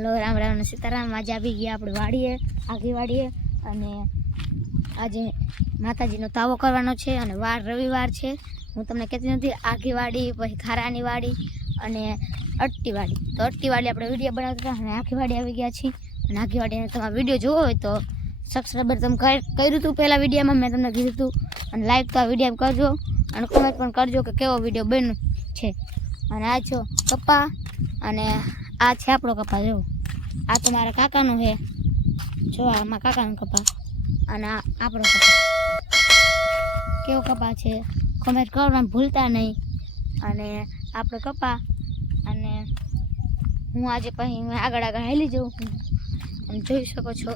Hello Ram Ram ને સીતારામ. આજે આવી ગયા આપણે વાડીએ આગી વાડીએ અને આજે માતાજીનો તાવો કરવાનો છે અને વાર રવિવાર છે. હું તમને કહેતી નથી આગી વાડી પછી ખારાની વાડી અને અટ્ટી વાડી. તો અટ્ટી વાડી આપણે વીડિયો બનાવતા હતા અને આખી વાડી આવી ગયા છીએ. અને આખી વાડીને તમારે વીડિયો જોવો હોય તો સબસ્ક્રાઈબર તમે કર- કર્યું હતું પહેલાં વિડીયોમાં, મેં તમને કીધું હતું. અને લાઈક તો આ વીડિયો કરજો અને કોમેન્ટ પણ કરજો કે કેવો વીડિયો બન્યો છે. અને આ છો કપા અને આ છે આપણો કપા જો આ તો મારા કાકાનું છે. જો આમાં કાકાનું કપા અને આ આપણો કપા કેવો કપા છે? કોમેન્ટ કરવાનું ભૂલતા નહીં. અને આપણો કપા. અને હું આજે પછી આગળ આગળ હાલી જાઉં. તમે જોઈ શકો છો.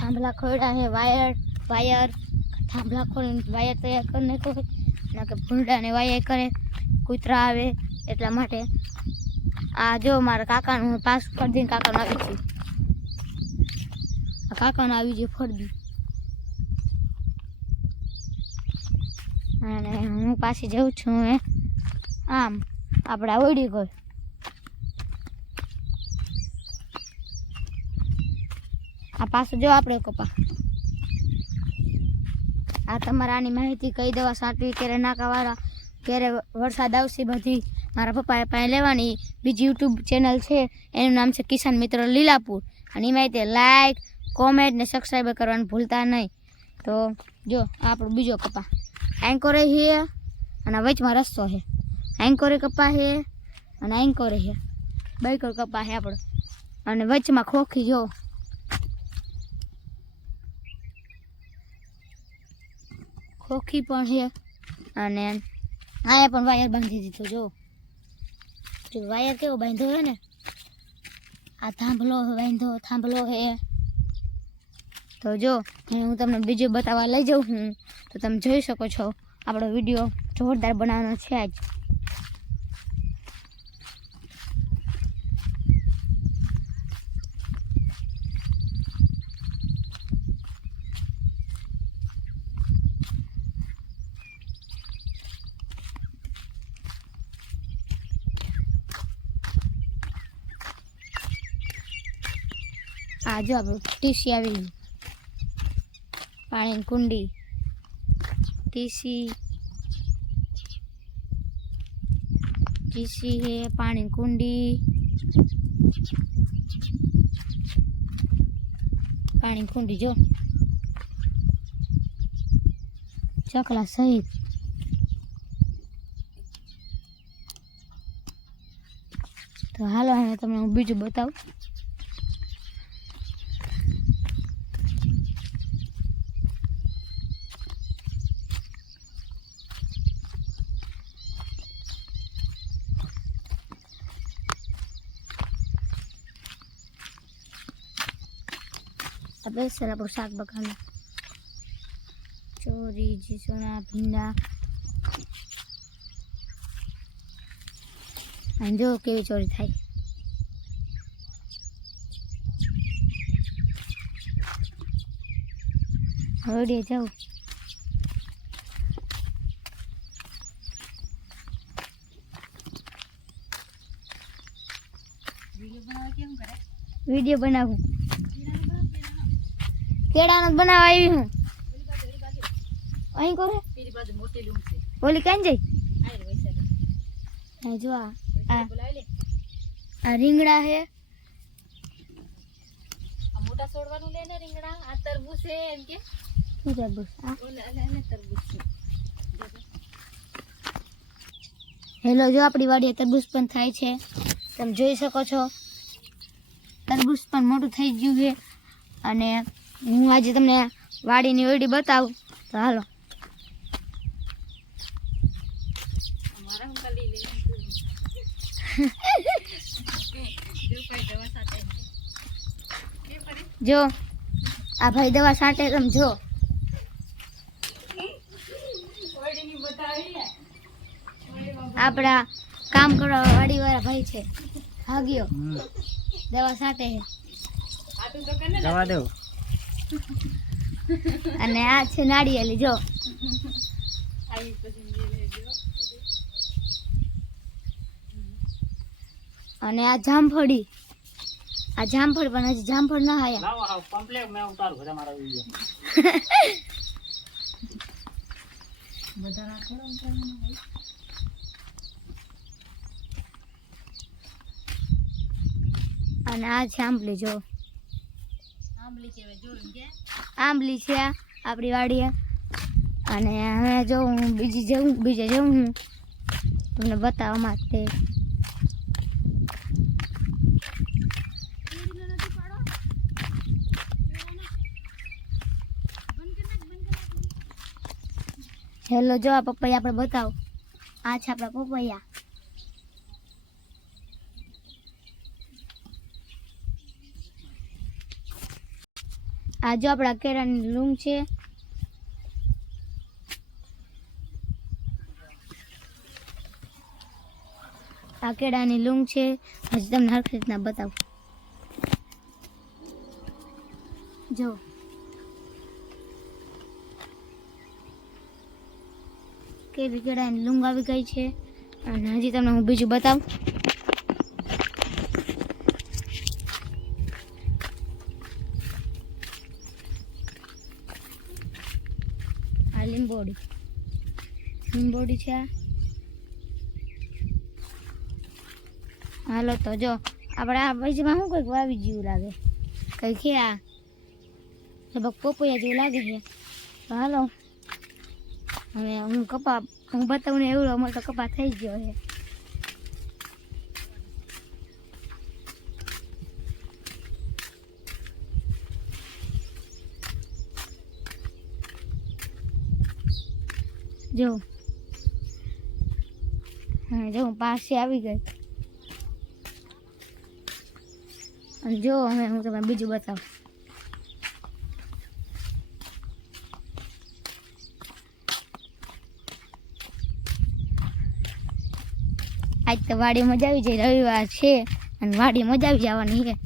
થાંભલા ખોડા છે, વાયર વાયર. થાંભલા ખોડીને વાયર તૈયાર કરી ના કે ભૂંડાને વાયર કરે, કૂતરા આવે. એટલા માટે આ જો મારા કાકાનું પાસ કરી દઈને કાકાનું આવી છે. કાકાનું આવી છે ફરદી અને હું પાછી જઉં છું એ આમ, આપણે ઓડી ગયો. આ પાછું જો આપણે કપા. આ તમારા આની માહિતી કઈ દવા છાંટવી ક્યારે નાકાવાળા ક્યારે વરસાદ આવશે બધી. મારા પપ્પાએ પાસે લેવાની બીજી યુટ્યુબ ચેનલ છે, એનું નામ છે કિસાન મિત્ર લીલાપુર. અને એમાં તે લાઈક કોમેન્ટ ને સબસ્ક્રાઈબ કરવાનું ભૂલતા નહીં. તો જો આપણો બીજો કપા. એન્કોરે છે અને વચમાં રસ્તો છે એન્કોરે કપા છે અને એન્કોરે છે બાઈકર કપા છે આપણો. અને વચમાં ખોખી જો. ખોખી પણ છે અને આયા પણ વાયર બાંધી દીધો, જો. જો વાયર કેવો બાંધ્યો છે ને? આ થાંભલો બાંધ્યો થાંભલો હે. તો જો હું તમને બીજું બતાવવા લઈ જાઉં હું તો તમે જોઈ શકો છો, આપણો વીડિયો જોરદાર બનાવવાનો છે આજ. આ જો આપણું ટીસી આવી ગયું પાણીની કુંડી, ટીસી ટીસી હે પાણીની કુંડી પાણીની કુંડી જો. ચકલા સહિત. તો હાલો, હવે તમને હું બીજું બતાવું. આપણું શાક બકાલું ચોરી જીસોણા ભીંડા. અને જો કેવી ચોરી થાય. હવડે જાઉં. વીડિયો બનાવું. કેળાનો બનાવવા આવી હું. અહીં કોરે? ઓલી કાઈ જઈ? હા જો આ રીંગણા છે મોટા છોડવાનું લે ને રીંગણા. આ તરબૂચ છે એમ કે. શું તરબૂચ? તરબૂચ છે. હેલો જો આપણી વાડીએ તરબૂચ પણ થાય છે. તમે જોઈ શકો છો. તરબૂચ પણ મોટું થઈ ગયું છે. અને હું આજે તમને વાડીની ઓરડી બતાવું. તો હાલો. જો દવા આ ભાઈ દવા સાટે તમે જો. ઓડીની આપણા કામ કરવા વાડીવાળા ભાઈ છે. ભાગ્યો. દવા સાટે દવા આ તું તો કને જવા દો. અને આ છે નાળિયેરી જો. અને આ જામફળી. આ જામફળ પણ હજી જામફળ ના હાય. કમ્પ્લેટ મેં ઉતારું બધા મારા વીડિયો અને આ છે આંબલી જો. આંબલી છે આપણી વાડીએ અને હવે જો હું બીજી જઉં બીજે જઉં હું તમને બતાવવા માટે. હેલો જો આ પપૈયા આપણે બતાવો. આ છે આપણા પપૈયા. આ જો આપણા કેળાની લૂમ છે. આ કેળાની લૂમ છે. હજી તમને હરખ રીતના બતાવું. જો. કેવી કેળાની લૂંગ આવી ગઈ છે. અને હજી તમને હું બીજું બતાવું આ લીંબોડી લીંબોડી છે. હાલો તો જો આપણે આ બાજુમાં શું કંઈક વાવી જેવું લાગે? કંઈક છે આ? લગભગ પોપૈયા જેવું લાગે છે. તો હાલો, હવે હું કપા હું બતાવું એવું અમારે તો કપા થઈ ગયો છે. જો જો હું પાસે આવી ગઈ. અને જો હવે હું તમને બીજું બતાવું. આજ તો વાડી મજા આવી જાય, રવિવાર છે. અને વાડી મજા આવી જવાની છે.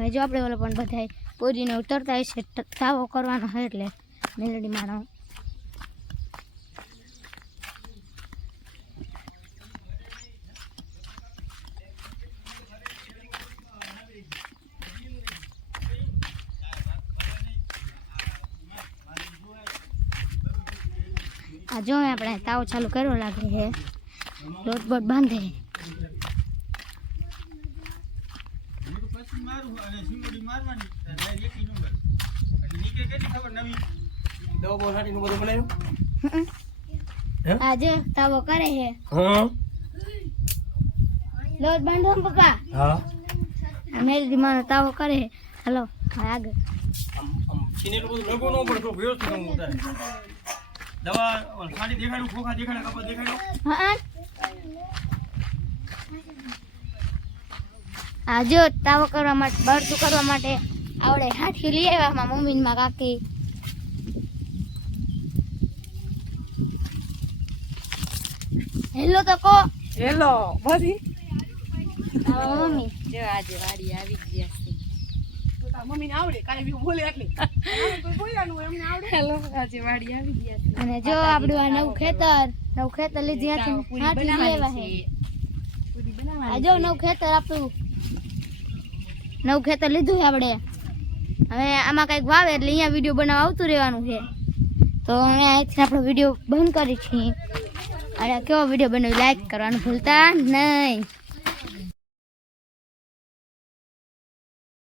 હવે જો આપણે ઓલો પણ બધા પૂરીને ઉતરતા છે તાવો કરવાનો હોય એટલે મેલડી મારો. આ જો આપણે તાવો ચાલુ કર્યો લાગે છે, લોટ બોટ બાંધે. પછી મારું અને સિંગડી મારવાની એટલે એકી નંબર એટલે નીકળે કેટલી ખબર નવી? દવા બહુ નું બધું બનાવ્યું? આજે આ જો તાવો કરે છે. હા. લોટ બાંધો પપ્પા. હા. આ મેલડી તાવો કરે છે. હાલો આગળ. આમ આમ બધું લગો ન પડે તો વ્યવસ્થિત હું ઉતારે દવા ઓલ સાડી દેખાડ્યું ખોખા દેખાડ્યા કપા દેખાડ્યો? હા. આ જો તાવો કરવા માટે બળતું કરવા માટે આવડે. હાથી લઈ આવ્યા મારા મમ્મી માં કાકી. હેલો તો કો. હેલો બધી? મમ્મી. જો આજે વાડી આવી ગયા છે. મમ્મીને આવડે કાલે બી બોલે એટલે. કોઈ બોલ્યાનું એમને આવડે. હેલો આજે વાડી આવી ગયા છે. અને જો આપણું આ નવું ખેતર નવું ખેતર લીધી હતી હાથી લેવા હે. આ જો નવું ખેતર આપણું નવું ખેતર લીધું છે આપણે. હવે આમાં કંઈક વાવે એટલે અહીંયા વીડિયો બનાવવા આવતું રહેવાનું છે. તો અમે અહીંથી આપણો વીડિયો બંધ કરી છીએ. અને કેવો વીડિયો બનાવી લાઈક કરવાનું ભૂલતા નહીં.